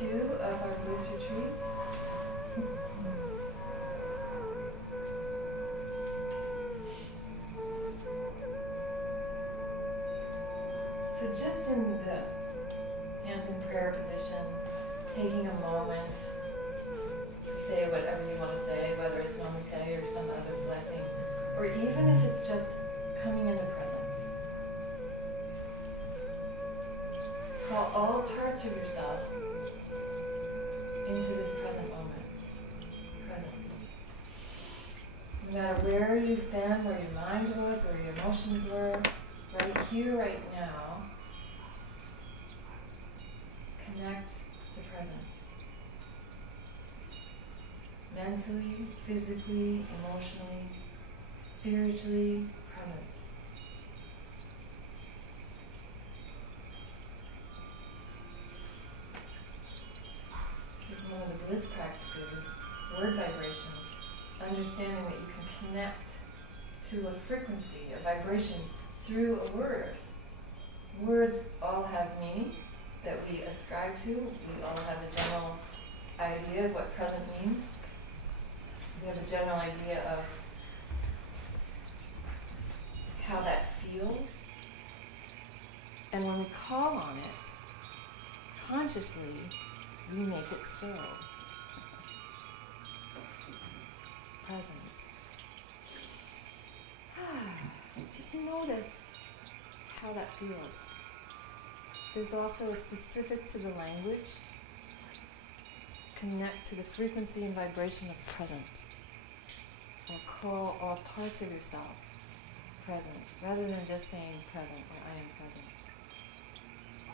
2 of our Bliss retreat. So just in this hands in prayer position, taking a moment to say whatever you want to say, whether it's namaste or some other blessing, or even if it's just coming into present. Call all parts of yourself into this present moment. Present. No matter where you've been, where your mind was, where your emotions were, right here, right now, connect to present. Mentally, physically, emotionally, spiritually present. This is one of the Bliss practices, word vibrations, understanding that you can connect to a frequency, a vibration through a word. Words all have meaning that we ascribe to. We all have a general idea of what present means. We have a general idea of how that feels. And when we call on it, consciously, we make it so. Present. Just notice how that feels. There's also a specific to the language. Connect to the frequency and vibration of present. Or call all parts of yourself present, rather than just saying present or I am present.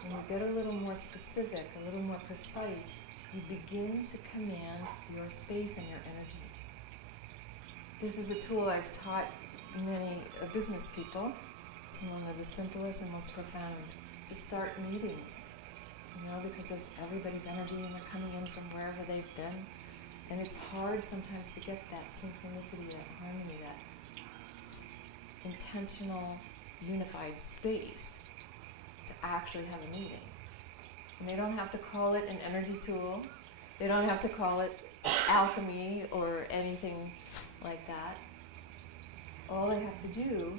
When you get a little more specific, a little more precise, you begin to command your space and your energy. This is a tool I've taught many business people. It's one of the simplest and most profound to start meetings, because there's everybody's energy and they're coming in from wherever they've been. And it's hard sometimes to get that synchronicity, that harmony, that intentional, unified space to actually have a meeting. And they don't have to call it an energy tool. They don't have to call it alchemy or anything like that. All they have to do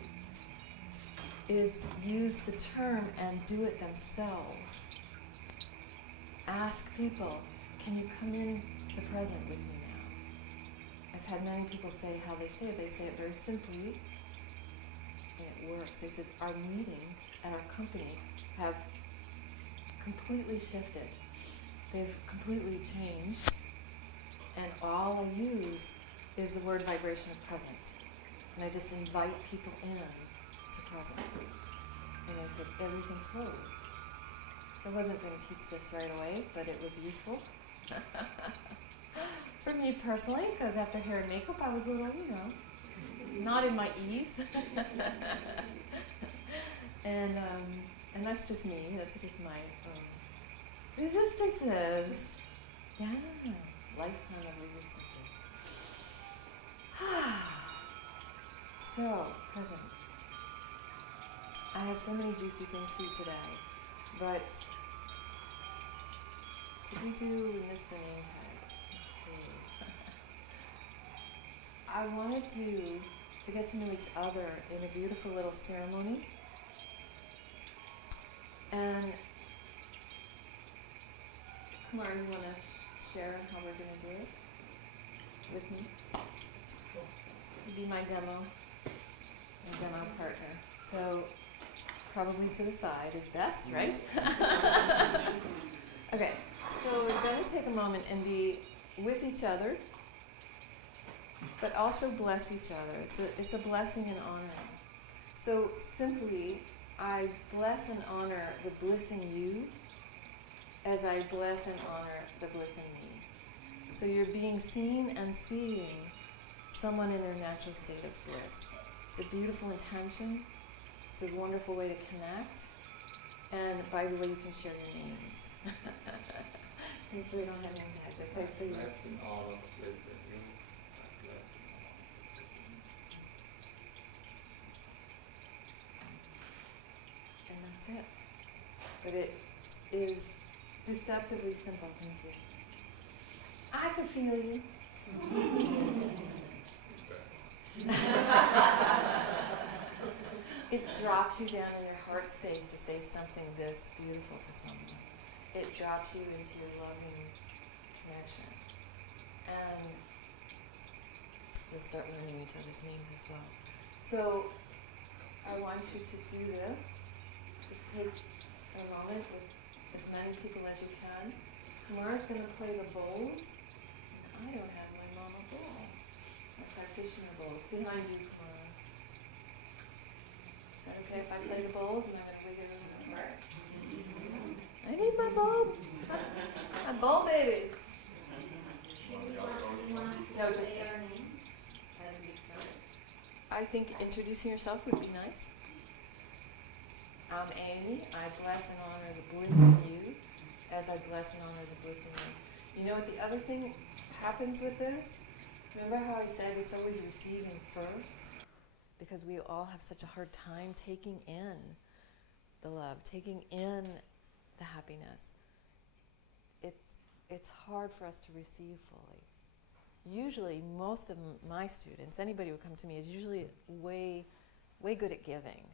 is use the term and do it themselves. Ask people, can you come in to present with me now? I've had many people say how they say it. They say it very simply, and it works. They said, our meetings at our company have completely shifted. They've completely changed, and all I use is the word vibration of present. And I just invite people in to present. And I said, everything flows. So I wasn't going to teach this right away, but it was useful. For me personally, because after hair and makeup, I was a little, not in my ease. And that's just me. That's just my resistances. Yeah, lifetime of resistances. So, present. I have so many juicy things for you today, but what do we do in this name tag? I wanted to get to know each other in a beautiful little ceremony. And Kumari, you want to share how we're going to do it with me? Be my demo partner. So probably to the side is best, right? Okay, so we're going to take a moment and be with each other, but also bless each other. It's a blessing and honoring. So simply, I bless and honor the bliss in you as I bless and honor the bliss in me. So you're being seen and seeing someone in their natural state of bliss. It's a beautiful intention. It's a wonderful way to connect. And by the way, you can share your names. Since we don't have any magic. Okay, so blessing all of bliss in you. Blessing all of bliss in you. And that's it. But it is deceptively simple. Thank you. I can feel you. It drops you down in your heart space to say something this beautiful to someone. It drops you into your loving connection. And you'll start learning each other's names as well. So I want you to do this. Just take a moment with as many people as you can. Kumari's going to play the bowls. And I don't have my mama bowl. My practitioner bowl. It's behind you, Kumari. Is that okay if I play the bowls and I'm going to wiggle it apart? I need my bowl. My bowl babies. No, just I think introducing yourself would be nice. I'm Amy. I bless and honor the bliss in you as I bless and honor the bliss in you. You know what the other thing happens with this? Remember how I said it's always receiving first? Because we all have such a hard time taking in the love, taking in the happiness. It's hard for us to receive fully. Usually, most of my students, anybody who come to me, is usually way good at giving.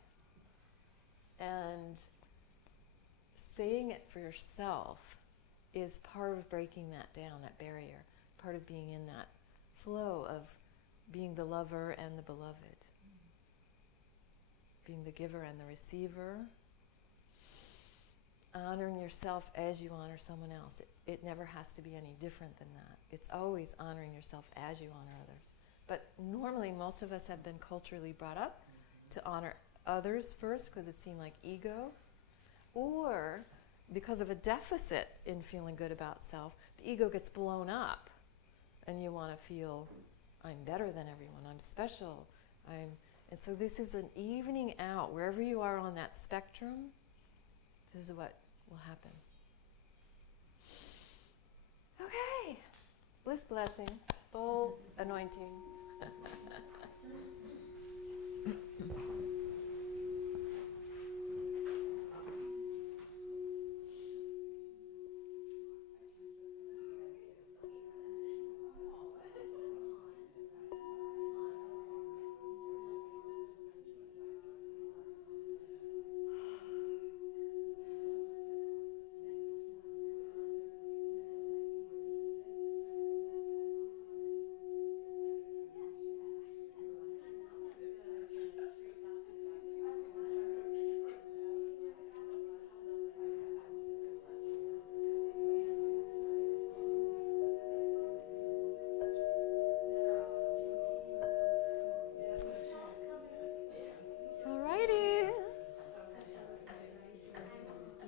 And saying it for yourself is part of breaking that down, that barrier, part of being in that flow of being the lover and the beloved, being the giver and the receiver, honoring yourself as you honor someone else. It never has to be any different than that. It's always honoring yourself as you honor others. But normally, most of us have been culturally brought up to honor others first because it seemed like ego, or because of a deficit in feeling good about self, the ego gets blown up and you want to feel, I'm better than everyone, I'm special, and so this is an evening out. Wherever you are on that spectrum, this is what will happen. Okay, bliss blessing, bowl anointing.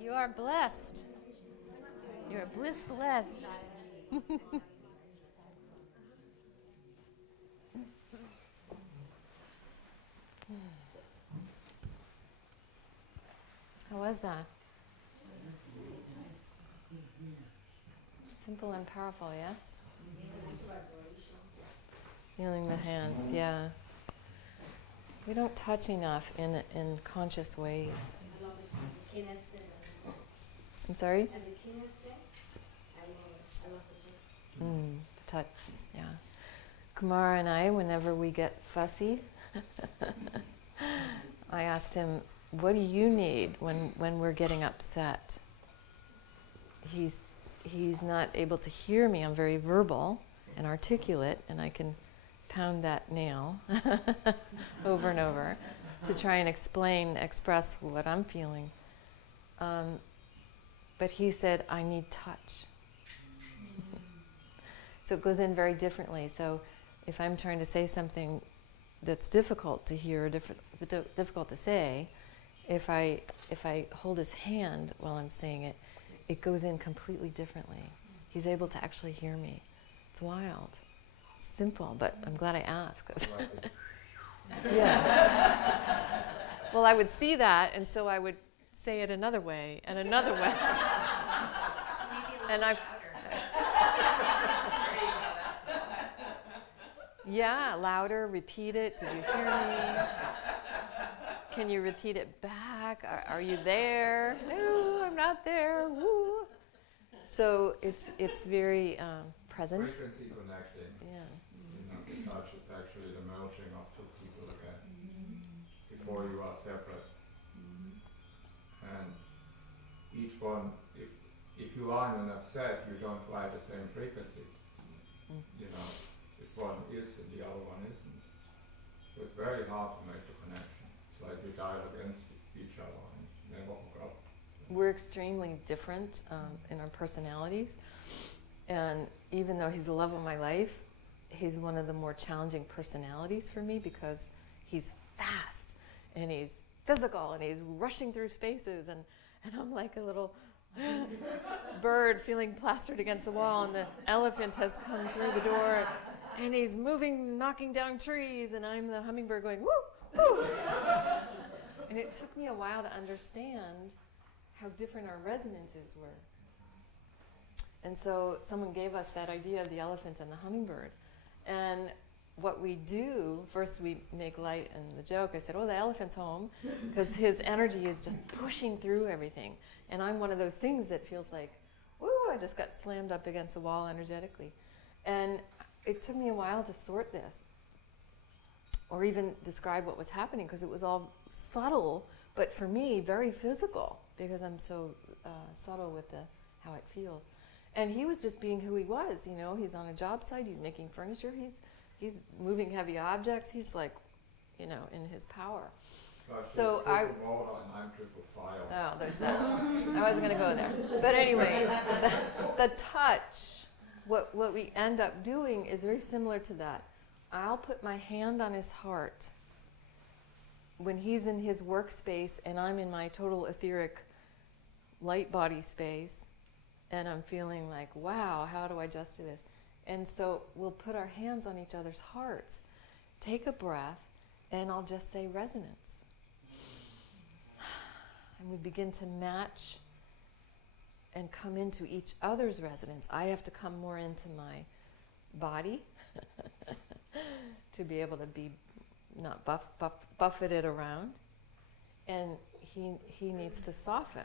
You are blessed. You're bliss blessed. How was that? Simple and powerful, yes? Feeling the hands, yeah. We don't touch enough in conscious ways. I'm sorry? As a kinesthetic, I love the touch, yeah. Kumari and I, whenever we get fussy, I asked him, what do you need when we're getting upset? He's not able to hear me. I'm very verbal and articulate, and I can pound that nail over and over to try and express what I'm feeling. But he said, I need touch. So it goes in very differently. So if I'm trying to say something that's difficult to hear, difficult to say, if I hold his hand while I'm saying it, it goes in completely differently. He's able to actually hear me. It's wild. It's simple, but I'm glad I asked. Yeah. Well, I would see that, and so I would say it another way and another way. And I. Yeah, louder. Repeat it. Did you hear me? Can you repeat it back? Are you there? No, I'm not there. Woo. So it's very present. Frequency connecting. Yeah. You know, the touch is actually the merging of two people again. Before you are separate. And each one, if you are in an upset, you don't fly the same frequency. You know, if one is and the other one isn't. So it's very hard to make the connection. It's like we dial against each other and never hook up. We're extremely different in our personalities. And even though he's the love of my life, he's one of the more challenging personalities for me because he's fast and he's physical and he's rushing through spaces and I'm like a little bird feeling plastered against the wall, and the elephant has come through the door and he's moving, knocking down trees, and I'm the hummingbird going, woo, woo. And it took me a while to understand how different our resonances were. And so someone gave us that idea of the elephant and the hummingbird. And what we do, first we make light and the joke. I said, oh, the elephant's home, because his energy is just pushing through everything. And I'm one of those things that feels like, woo, I just got slammed up against the wall energetically. And it took me a while to sort this, or even describe what was happening, because it was all subtle, but for me, very physical, because I'm so subtle with how it feels. And he was just being who he was, you know. He's on a job site, he's making furniture, he's moving heavy objects, he's like, you know, in his power. So water and I'm triple fire. Oh, there's that. I wasn't going to go there. But anyway, the touch, what we end up doing is very similar to that. I'll put my hand on his heart when he's in his workspace and I'm in my total etheric light body space, and I'm feeling like, wow, how do I adjust to this? And so we'll put our hands on each other's hearts, take a breath, and I'll just say resonance. And we begin to match and come into each other's resonance. I have to come more into my body to be able to be not buffeted around. And he needs to soften.